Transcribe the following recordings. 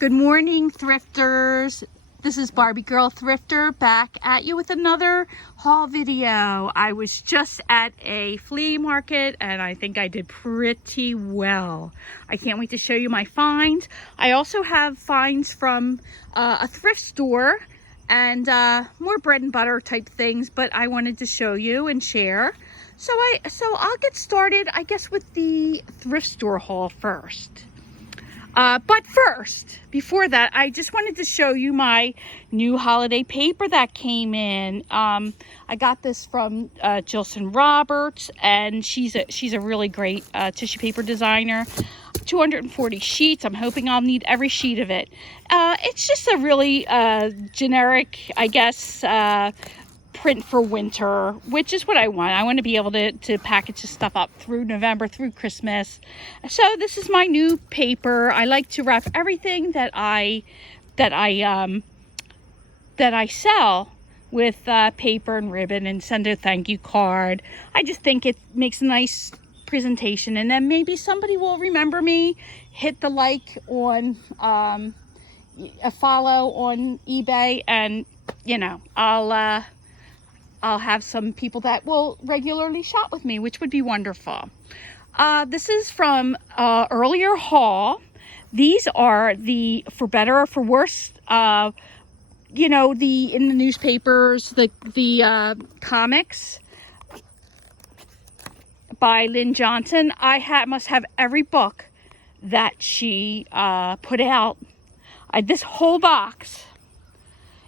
Good morning, thrifters. This is barbiegirl-thrifter back at you with another haul video. I was just at a flea market and I think I did pretty well. I can't wait to show you my finds. I also have finds from a thrift store and more bread and butter type things, but I wanted to show you and share. So I'll get started, I guess, with the thrift store haul first. But first, before that, I just wanted to show you my new holiday paper that came in. I got this from Jilson Roberts, and she's a really great tissue paper designer. 240 sheets. I'm hoping I'll need every sheet of it. It's just a really generic, I guess, print for winter, which is what I want. I want to be able to package this stuff up through November, through Christmas. So this is my new paper. I like to wrap everything that I sell with paper and ribbon and send a thank you card. I just think it makes a nice presentation, and then maybe somebody will remember me, hit the like on a follow on eBay, and you know, I'll have some people that will regularly shop with me, which would be wonderful. This is from earlier haul. These are the for better or for worse, you know, in the newspapers, the comics by Lynn Johnson. I must have every book that she put out. This whole box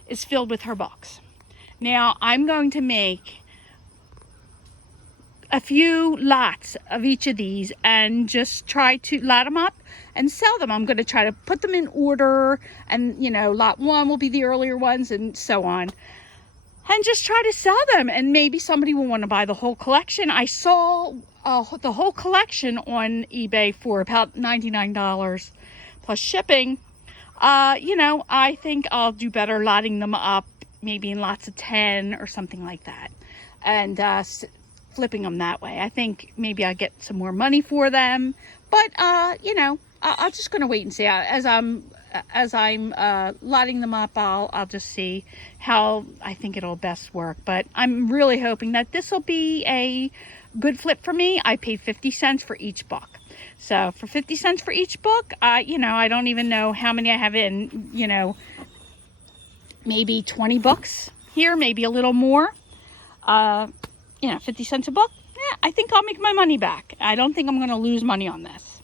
is filled with her books. Now, I'm going to make a few lots of each of these and just try to lot them up and sell them. I'm going to try to put them in order, and, you know, lot one will be the earlier ones and so on. And just try to sell them, and maybe somebody will want to buy the whole collection. I saw the whole collection on eBay for about $99 plus shipping. You know, I think I'll do better lotting them up, maybe in lots of 10 or something like that, and flipping them that way. I think maybe I'll get some more money for them, but you know, I'm just gonna wait and see. As I'm lotting them up, I'll just see how I think it'll best work. But I'm really hoping that this will be a good flip for me. I paid 50 cents for each book. So for 50 cents for each book, you know, I don't even know how many I have in, you know, maybe 20 books here, maybe a little more. You know, 50 cents a book. Yeah, I think I'll make my money back. I don't think I'm going to lose money on this.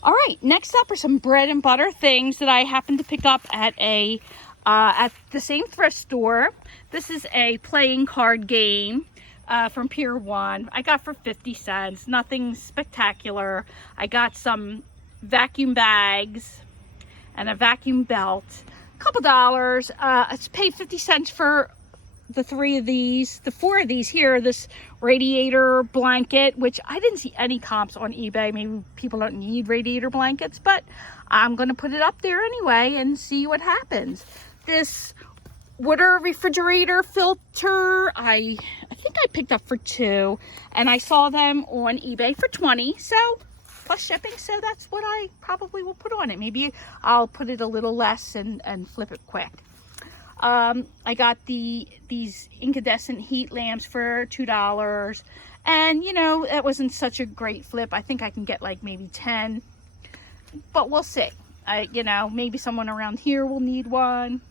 All right, next up are some bread and butter things that I happened to pick up at at the same thrift store. This is a playing card game from Pier 1. I got for 50 cents. Nothing spectacular. I got some vacuum bags and a vacuum belt. Couple dollars. I paid 50 cents for the four of these here. This radiator blanket, which I didn't see any comps on eBay. Maybe people don't need radiator blankets, but I'm going to put it up there anyway and see what happens. This water refrigerator filter, I think I picked up for $2, and I saw them on eBay for $20, so plus shipping, so that's what I probably will put on it. Maybe I'll put it a little less and flip it quick. I got these incandescent heat lamps for $2, and you know, that wasn't such a great flip. I think I can get like maybe 10, but we'll see. You know, maybe someone around here will need one.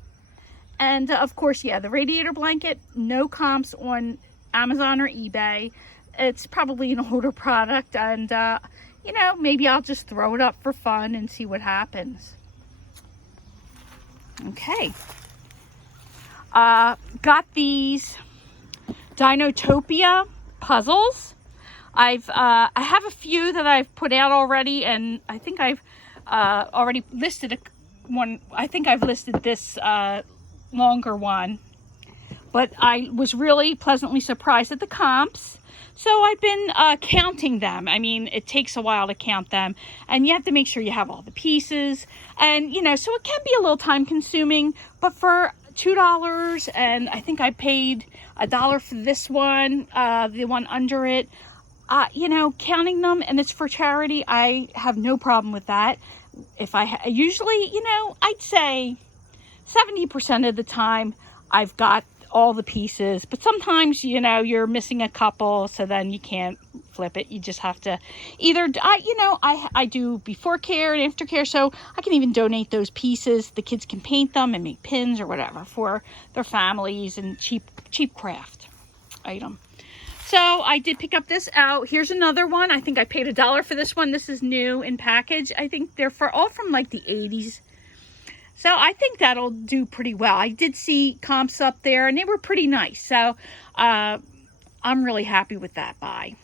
And of course, yeah, the radiator blanket, no comps on Amazon or eBay. It's probably an older product, and you know, maybe I'll just throw it up for fun and see what happens. Okay. Got these Dinotopia puzzles. I have a few that I've put out already, and I think I've already listed one. I think I've listed this longer one, but I was really pleasantly surprised at the comps. So I've been counting them. I mean, it takes a while to count them, and you have to make sure you have all the pieces, and you know, so it can be a little time consuming, but for $2, and I think I paid $1 for this one, the one under it. You know, counting them, and it's for charity, I have no problem with that. if usually, you know, I'd say 70% of the time I've got all the pieces, but sometimes, you know, you're missing a couple, so then you can't flip it. You just have to either, I do before care and after care, so I can even donate those pieces. The kids can paint them and make pins or whatever for their families, and cheap craft item. So I did pick up this out. Here's another one. I think I paid $1 for this one. This is new in package. I think they're all from like the 80s. So I think that'll do pretty well. I did see comps up there and they were pretty nice. So I'm really happy with that buy.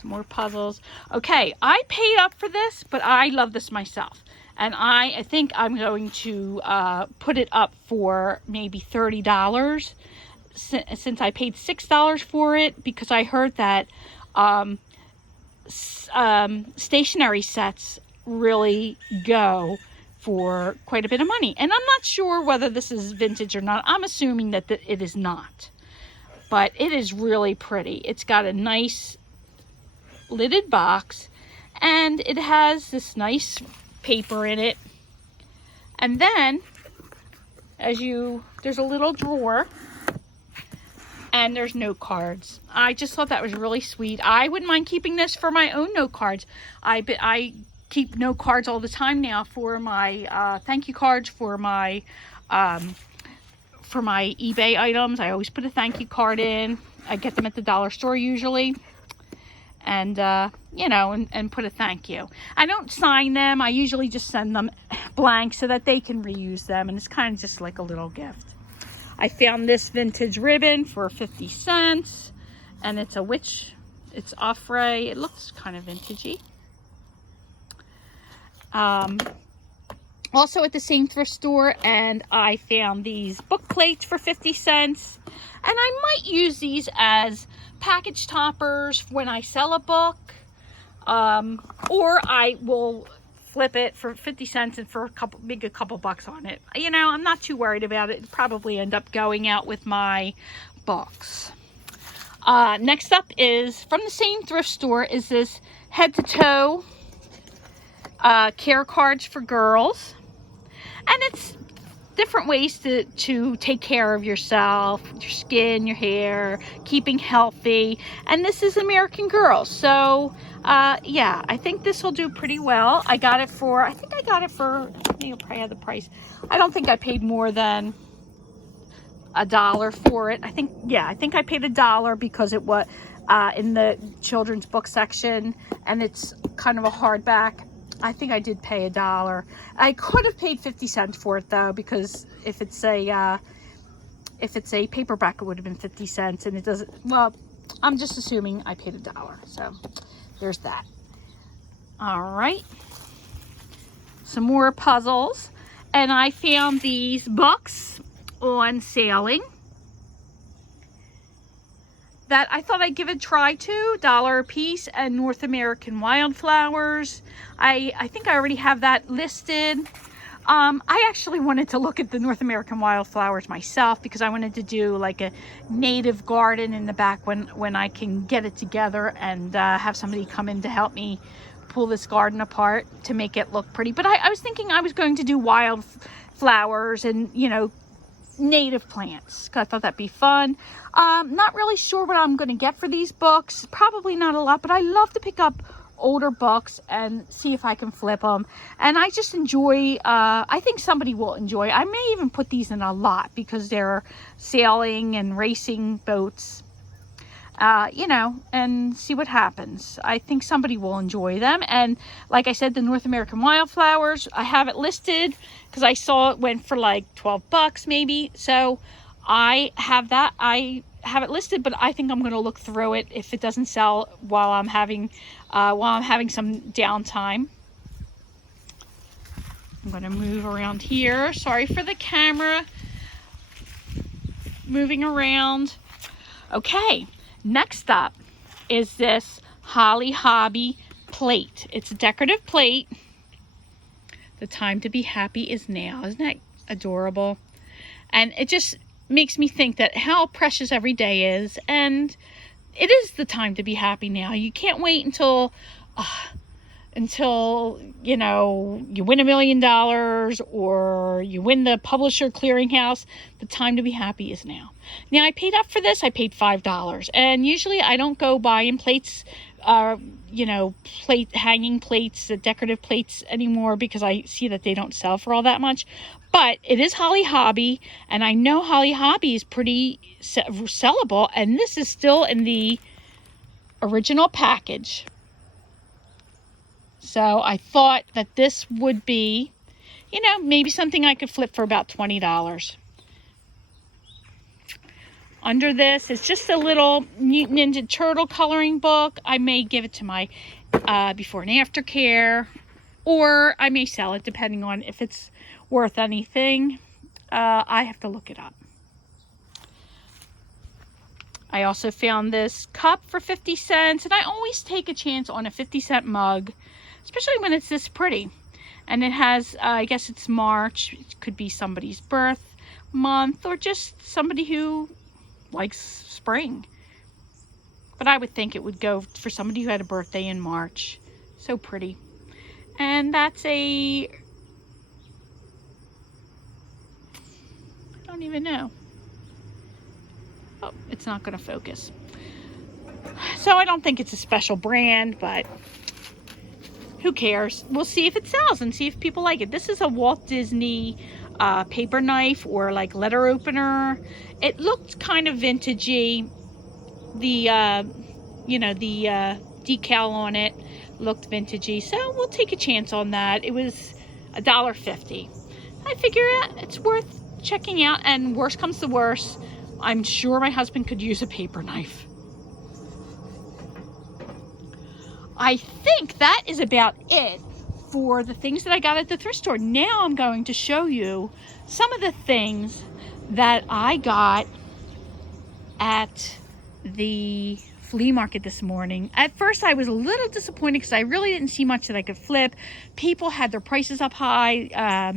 Some more puzzles. Okay, I paid up for this, but I love this myself. And I think I'm going to put it up for maybe $30 since I paid $6 for it, because I heard that stationery sets really go for quite a bit of money. And I'm not sure whether this is vintage or not. I'm assuming that it is not. But it is really pretty. It's got a nice lidded box, and it has this nice paper in it. And then there's a little drawer, and there's note cards. I just thought that was really sweet. I wouldn't mind keeping this for my own note cards. I keep note cards all the time now for my thank you cards for my eBay items. I always put a thank you card in. I get them at the dollar store usually, and and put a thank you. I don't sign them. I usually just send them blank so that they can reuse them, and it's kind of just like a little gift. I found this vintage ribbon for 50 cents, and it's a witch. It's offray. It looks kind of vintagey. Also at the same thrift store, and I found these book plates for 50 cents. And I might use these as package toppers when I sell a book. Or I will flip it for 50 cents and for make a couple bucks on it. You know, I'm not too worried about it. It'll probably end up going out with my books. Next up is from the same thrift store is this head to toe care cards for girls. And it's different ways to take care of yourself, your skin, your hair, keeping healthy. And this is American Girl. So yeah, I think this will do pretty well. I got it for, maybe I'll probably have the price. I don't think I paid more than $1 for it. I think I paid $1 because it was in the children's book section, and it's kind of a hardback. I think I did pay $1. I could have paid 50 cents for it though, because if it's a paperback, it would have been 50 cents, and it doesn't. Well, I'm just assuming I paid $1. So there's that. All right, some more puzzles, and I found these books on sailing that I thought I'd give a try to. $1 a piece, and North American Wildflowers. I think I already have that listed. I actually wanted to look at the North American Wildflowers myself, because I wanted to do like a native garden in the back when I can get it together and have somebody come in to help me pull this garden apart to make it look pretty. But I was thinking I was going to do wildflowers and, you know, native plants. I thought that'd be fun. Not really sure what I'm going to get for these books. Probably not a lot, but I love to pick up older books and see if I can flip them. And I just enjoy, I think somebody will enjoy. I may even put these in a lot because they're sailing and racing boats, you know, and see what happens. I think somebody will enjoy them. And like I said, the North American Wildflowers, I have it listed because I saw it went for like 12 bucks maybe. So I have that. I have it listed, but I think I'm going to look through it if it doesn't sell while I'm having some downtime. I'm going to move around here. Sorry for the camera moving around. Okay, next up is this Holly Hobby plate. It's a decorative plate. The time to be happy is now. Isn't that adorable? And it just makes me think that how precious every day is, and it is the time to be happy now. You can't wait until until, you know, you win $1 million or you win the publisher clearinghouse. The time to be happy is now. Now, I paid up for this. I paid $5. And usually I don't go buying plates, you know, hanging plates, decorative plates anymore, because I see that they don't sell for all that much. But it is Holly Hobby, and I know Holly Hobby is pretty sellable, and this is still in the original package. So I thought that this would be, you know, maybe something I could flip for about $20. Under this is just a little Mutant Ninja Turtle coloring book. I may give it to my before and after care, or I may sell it depending on if it's worth anything. I have to look it up. I also found this cup for 50 cents, and I always take a chance on a 50-cent mug, especially when it's this pretty. And it has, I guess it's March. It could be somebody's birth month, or just somebody who likes spring. But I would think it would go for somebody who had a birthday in March. So pretty. And that's I don't even know. Oh, it's not going to focus. So I don't think it's a special brand, but who cares? We'll see if it sells and see if people like it. This is a Walt Disney paper knife or like letter opener. It looked kind of vintagey. The you know, the decal on it looked vintagey, so we'll take a chance on that. It was $1.50. I figure it's worth checking out, and worst comes to worst, I'm sure my husband could use a paper knife. I think that is about it for the things that I got at the thrift store. Now I'm going to show you some of the things that I got at the flea market this morning. At first I was a little disappointed because I really didn't see much that I could flip. People had their prices up high,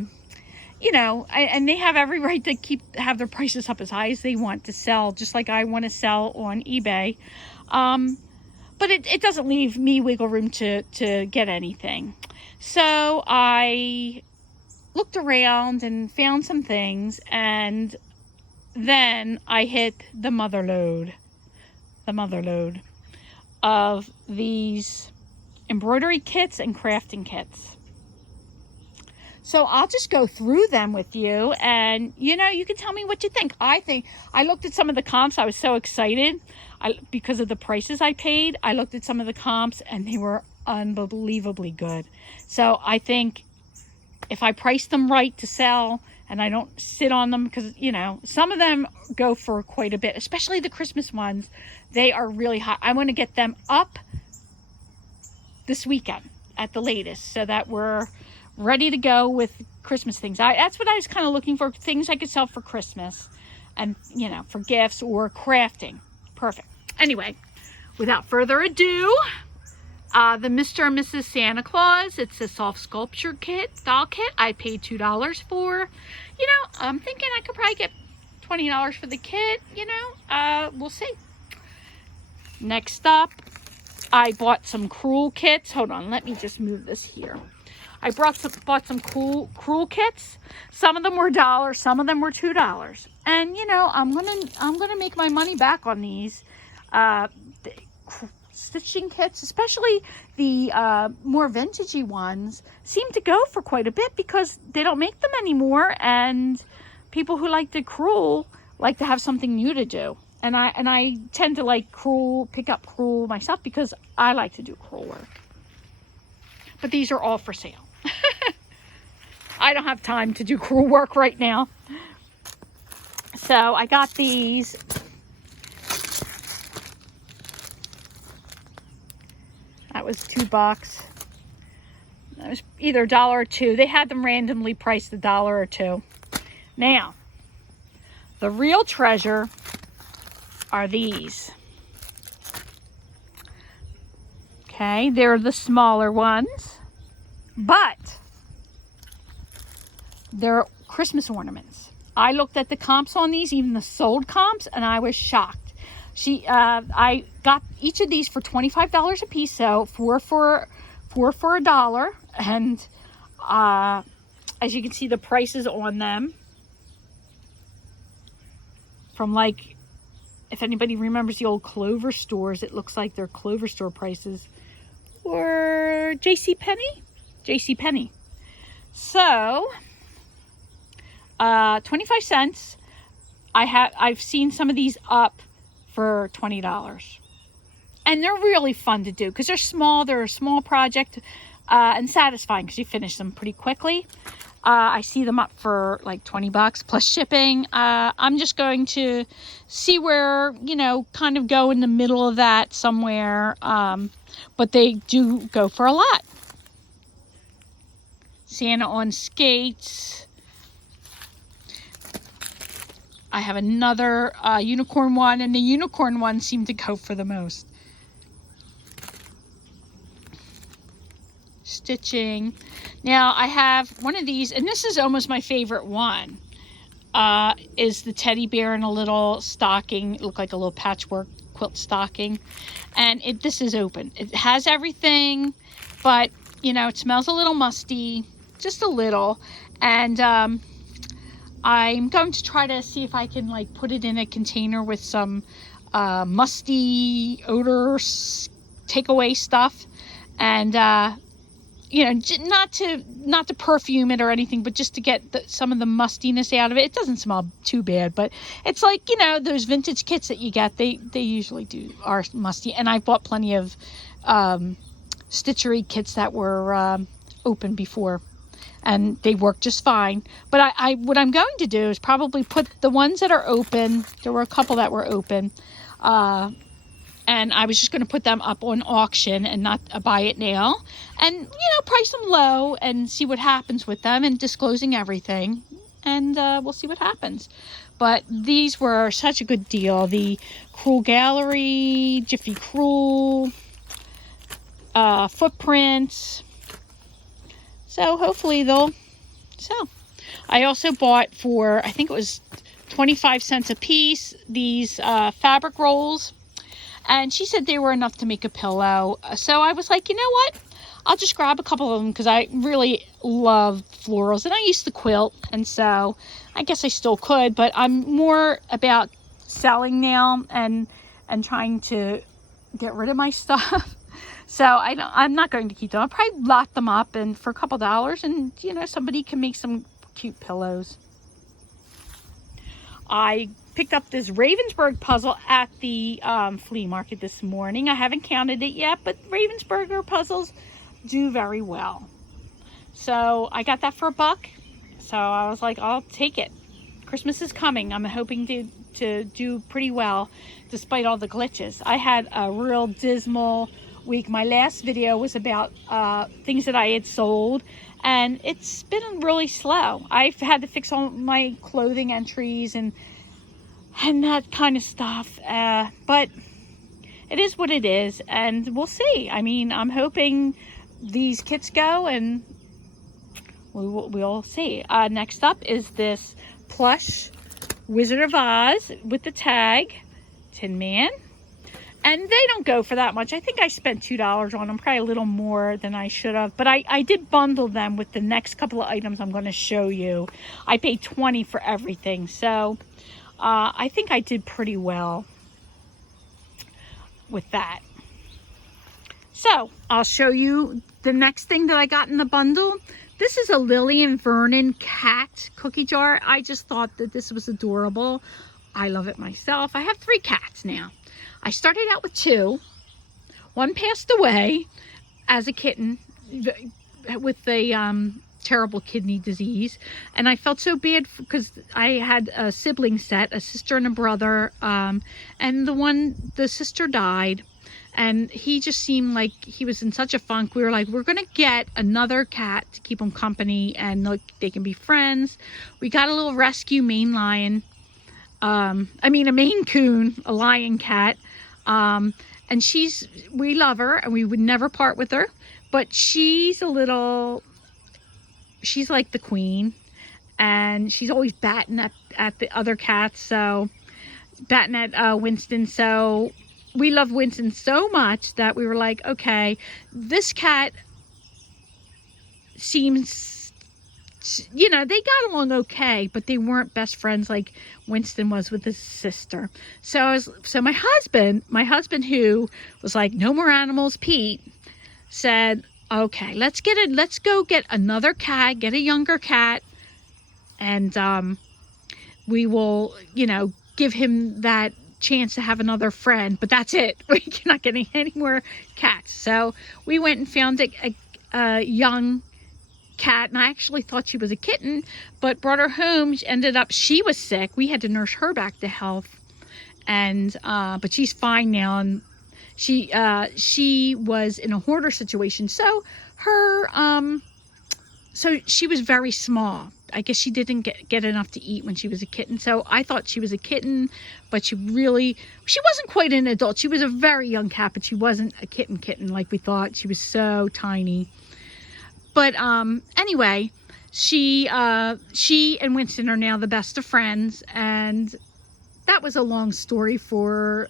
you know, and they have every right to have their prices up as high as they want to sell, just like I want to sell on eBay. But it doesn't leave me wiggle room to get anything. So I looked around and found some things, and then I hit the mother load of these embroidery kits and crafting kits. So I'll just go through them with you, and you know, you can tell me what you think. I looked at some of the comps. I was so excited because of the prices I paid. I looked at some of the comps and they were unbelievably good. So I think if I price them right to sell and I don't sit on them, because you know, some of them go for quite a bit, especially the Christmas ones. They are really hot. I want to get them up this weekend at the latest, so that we're ready to go with Christmas things. That's what I was kind of looking for, things I could sell for Christmas and, you know, for gifts or crafting. Perfect. Anyway, without further ado, the Mr. and Mrs. Santa Claus, it's a soft sculpture kit, doll kit. I paid $2 for. You know, I'm thinking I could probably get $20 for the kit, you know. We'll see. Next up, I bought some crewel kits. Hold on, let me just move this here. I bought some crewel kits. Some of them were $1, some of them were $2. And you know, I'm gonna make my money back on these stitching kits, especially the more vintagey ones. Seem to go for quite a bit because they don't make them anymore, and people who like the crewel like to have something new to do. And I tend to like pick up crewel myself because I like to do crewel work. But these are all for sale. I don't have time to do crewel work right now. So I got these. That was $2. That was either $1 or $2. They had them randomly priced $1 or $2. Now, the real treasure are these. Okay, they're the smaller ones, but they're Christmas ornaments. I looked at the comps on these, even the sold comps, and I was shocked. I got each of these for $25 a piece, so four for 4 for $1. And as you can see, the prices on them from, like, if anybody remembers the old Clover stores, it looks like they're Clover store prices, or JCPenney. So 25 cents. I've seen some of these up for $20, and they're really fun to do because they're small. They're a small project and satisfying because you finish them pretty quickly. I see them up for like $20 plus shipping. I'm just going to see where, you know, kind of go in the middle of that somewhere, but they do go for a lot. Santa on skates. I have another unicorn one, and the unicorn one seemed to go for the most. Stitching. Now I have one of these, and this is almost my favorite one. Is the teddy bear in a little stocking. It looked like a little patchwork quilt stocking, and this is open. It has everything, but you know, it smells a little musty, just a little, and I'm going to try to see if I can like put it in a container with some musty odor takeaway stuff, and you know, not to perfume it or anything, but just to get some of the mustiness out of it. It doesn't smell too bad, but it's like, you know, those vintage kits that you get, they usually are musty. And I bought plenty of Stitchery kits that were open before, and they work just fine. But what I'm going to do is probably put the ones that are open. There were a couple that were open, and I was just going to put them up on auction and not buy it now, and, you know, price them low and see what happens with them, and disclosing everything, and we'll see what happens. But these were such a good deal. The Cruel Gallery, Jiffy Cruel, Footprints. So hopefully they'll sell. I also bought for, I think it was 25 cents a piece, these fabric rolls. And she said they were enough to make a pillow. So I was like, you know what? I'll just grab a couple of them because I really love florals. And I used to quilt, and so I guess I still could. But I'm more about selling now and trying to get rid of my stuff. So I'm not going to keep them. I'll probably lot them up and for a couple dollars, and, you know, somebody can make some cute pillows. I picked up this Ravensburger puzzle at the flea market this morning. I haven't counted it yet, but Ravensburger puzzles do very well. So I got that for $1. So I was like, I'll take it. Christmas is coming. I'm hoping to do pretty well despite all the glitches. I had a real dismal week. My last video was about things that I had sold, and it's been really slow. I've had to fix all my clothing entries and that kind of stuff, but it is what it is, and we'll see. I mean, I'm hoping these kits go, and we'll see. Next up is this plush Wizard of Oz with the tag Tin Man, and they don't go for that much. I think I spent $2 on them, probably a little more than I should have, but I did bundle them with the next couple of items I'm going to show you. I paid $20 for everything, so I think I did pretty well with that. So I'll show you the next thing that I got in the bundle. This is a Lily and Vernon cat cookie jar. I just thought that this was adorable. I love it myself. I have 3 cats now. I started out with 2. One passed away as a kitten with the terrible kidney disease, and I felt so bad because I had a sibling set, a sister and a brother, and the sister died, and he just seemed like he was in such a funk. We were like, we're gonna get another cat to keep him company, and look, they can be friends. We got a little rescue Maine lion, a Maine Coon, a lion cat, and we love her, and we would never part with her, but she's like the queen, and she's always batting at the other cats, so batting at Winston. So we love Winston so much that we were like, okay, this cat seems, you know, they got along okay, but they weren't best friends like Winston was with his sister. So my husband who was like, no more animals, Pete, said, okay, let's go get another cat, get a younger cat, and we will, you know, give him that chance to have another friend, but that's it. We're not getting any more cats. So we went and found a young cat, and I actually thought she was a kitten, but brought her home. She was sick. We had to nurse her back to health, and but she's fine now, and she was in a hoarder situation, so so she was very small. I guess she didn't get enough to eat when she was a kitten. So I thought she was a kitten, but she wasn't quite an adult. She was a very young cat, but she wasn't a kitten like we thought. She was so tiny. But anyway, she and Winston are now the best of friends, and that was a long story for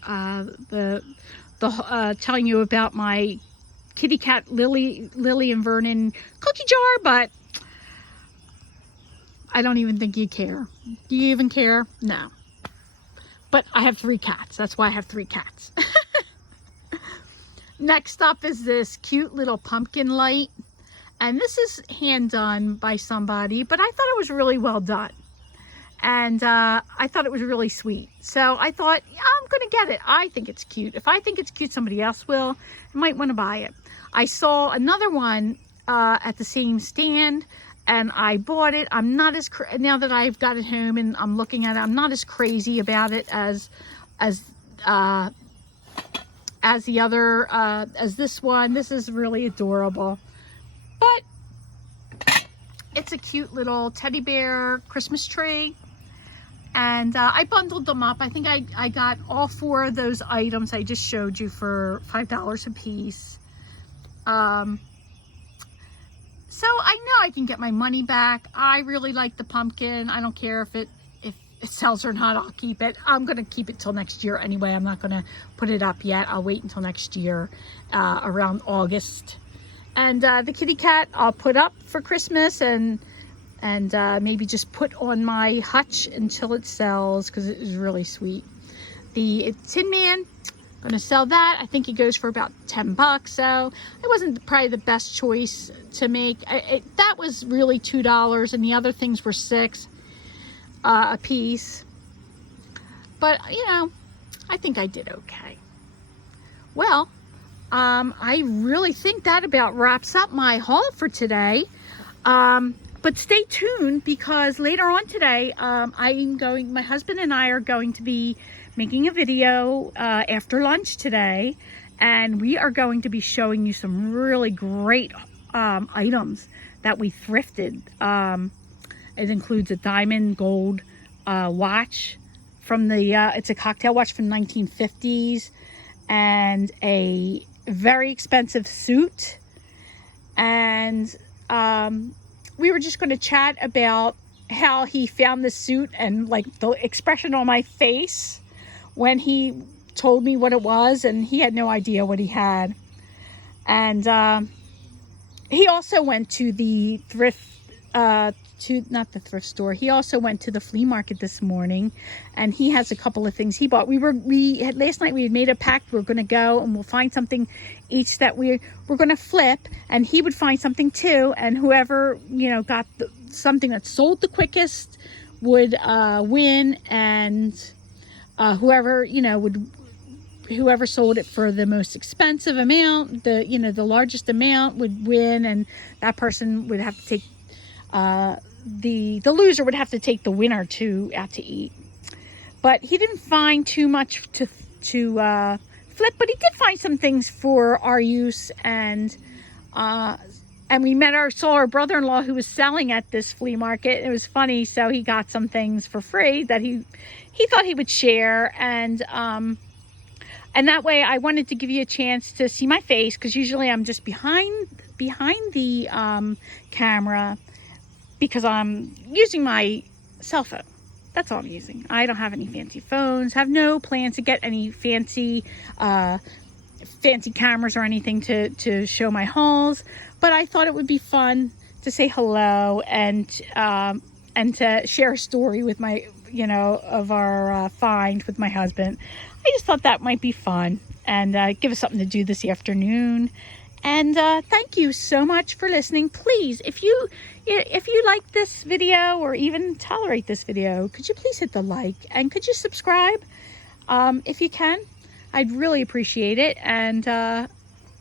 telling you about my kitty cat Lily and Vernon cookie jar, but I don't even think you care. Do you even care? No. But I have 3 cats. That's why I have 3 cats. Next up is this cute little pumpkin light. And this is hand done by somebody, but I thought it was really well done. And I thought it was really sweet. So I thought, yeah, I'm going to get it. I think it's cute. If I think it's cute, somebody else will. I might want to buy it. I saw another one at the same stand, and I bought it. I'm not as now that I've got it home and I'm looking at it, I'm not as crazy about it as the other as this one. This is really adorable, but it's a cute little teddy bear Christmas tree, and I bundled them up. I think I got all 4 of those items I just showed you for $5 a piece. So I know I can get my money back. I really like the pumpkin. I don't care if it sells or not. I'll keep it. I'm going to keep it till next year anyway. I'm not going to put it up yet. I'll wait until next year, around August. And the kitty cat I'll put up for Christmas and maybe just put on my hutch until it sells, because it is really sweet. The Tin Man, I'm going to sell that. I think it goes for about $10, so it wasn't probably the best choice to make. That was really $2, and the other things were $6 a piece. But, you know, I think I did okay. Well, I really think that about wraps up my haul for today. But stay tuned, because later on today, my husband and I are going to be making a video after lunch today, and we are going to be showing you some really great items that we thrifted. It includes a diamond gold watch from it's a cocktail watch from 1950s, and a very expensive suit. And we were just going to chat about how he found the suit, and like the expression on my face when he told me what it was, and he had no idea what he had. And he also went to the thrift, not the thrift store. He also went to the flea market this morning, and he has a couple of things he bought. Last night we had made a pact. We're going to go and we'll find something each that we're going to flip, and he would find something too. And whoever, you know, got something that sold the quickest would win, and whoever sold it for the most expensive amount, the largest amount, would win, and that person would have to take the loser would have to take the winner out to eat. But he didn't find too much to flip, but he did find some things for our use, and we saw our brother-in-law who was selling at this flea market. It was funny, so he got some things for free that he thought he would share, and that way I wanted to give you a chance to see my face, because usually I'm just behind the camera, because I'm using my cell phone. That's all I'm using. I don't have any fancy phones, have no plans to get any fancy cameras or anything to show my hauls, but I thought it would be fun to say hello and to share a story with my, of our find with my husband. I just thought that might be fun and give us something to do this afternoon. And thank you so much for listening. Please, if you like this video or even tolerate this video, could you please hit the like and could you subscribe if you can? I'd really appreciate it. And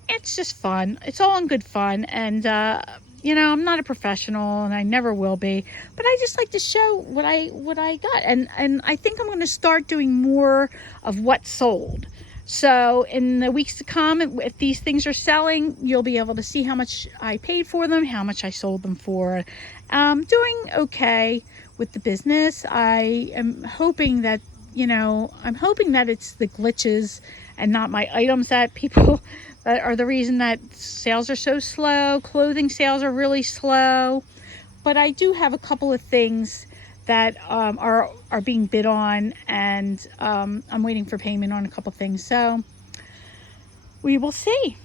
it's just fun. It's all in good fun. And I'm not a professional and I never will be, but I just like to show what I got. And I think I'm going to start doing more of what sold. So in the weeks to come, if these things are selling, you'll be able to see how much I paid for them, how much I sold them for. Doing okay with the business. I am hoping that, it's the glitches and not my items that are the reason that sales are so slow. Clothing sales are really slow. But I do have a couple of things that are being bid on, and I'm waiting for payment on a couple things, so we will see.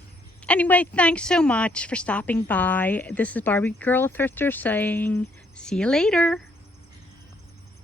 Anyway, thanks so much for stopping by. This is Barbie Girl Thrifter saying see you later.